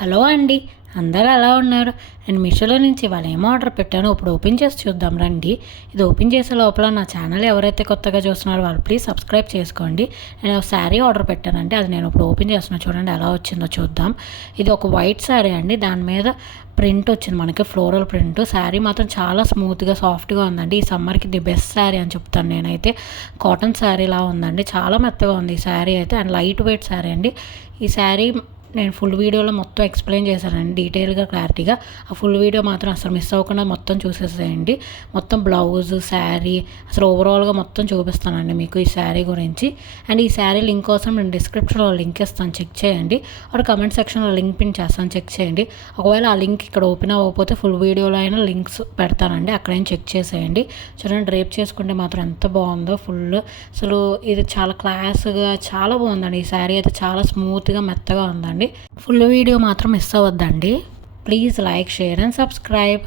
Hello అండి, అందరూ ఎలా ఉన్నారు? నేను మీషోలో నుంచి ఇవాళ ఏం ఆర్డర్ పెట్టానో ఇప్పుడు ఓపెన్ చేసి చూద్దాం రండి. ఇది ఓపెన్ చేసే లోపల నా ఛానల్ ఎవరైతే కొత్తగా చూస్తున్నారో వాళ్ళు ప్లీజ్ సబ్స్క్రైబ్ చేసుకోండి. నేను ఒక శారీ ఆర్డర్ పెట్టానండి, అది నేను ఇప్పుడు ఓపెన్ చేస్తున్నా, చూడండి ఎలా వచ్చిందో చూద్దాం. ఇది ఒక వైట్ శారీ అండి, దాని మీద ప్రింట్ వచ్చింది మనకి, ఫ్లోరల్ ప్రింట్. శారీ మాత్రం చాలా స్మూత్గా సాఫ్ట్గా ఉందండి. ఈ సమ్మర్కి ది బెస్ట్ శారీ అని చెప్తాను నేనైతే. కాటన్ శారీలా ఉందండి, చాలా మెత్తగా ఉంది ఈ శారీ అయితే, అండ్ లైట్ వెయిట్ శారీ అండి. ఈ శారీ నేను ఫుల్ వీడియోలో మొత్తం ఎక్స్ప్లెయిన్ చేశానండి డీటెయిల్గా, క్లారిటీగా. ఆ ఫుల్ వీడియో మాత్రం అసలు మిస్ అవ్వకుండా మొత్తం చూసేసేయండి. మొత్తం బ్లౌజ్, శారీ, అసలు ఓవరాల్గా మొత్తం చూపిస్తానండి మీకు ఈ శారీ గురించి. అండ్ ఈ శారీ లింక్ కోసం నేను డిస్క్రిప్షన్లో లింక్ ఇస్తాను, చెక్ చేయండి. ఒక కమెంట్ సెక్షన్లో లింక్ పిన్ చేస్తాను, చెక్ చేయండి. ఒకవేళ ఆ లింక్ ఇక్కడ ఓపెన్ అవ్వకపోతే ఫుల్ వీడియోలో అయినా లింక్స్ పెడతానండి, అక్కడైనా చెక్ చేసేయండి. చూడండి డ్రేప్ చేసుకుంటే మాత్రం ఎంత బాగుందో ఫుల్. అసలు ఇది చాలా క్లాస్గా చాలా బాగుందండి. ఈ శారీ అయితే చాలా స్మూత్గా మెత్తగా ఉందండి. ఫుల్ వీడియో మాత్రం మిస్ అవ్వద్దండి. Please like, share and subscribe.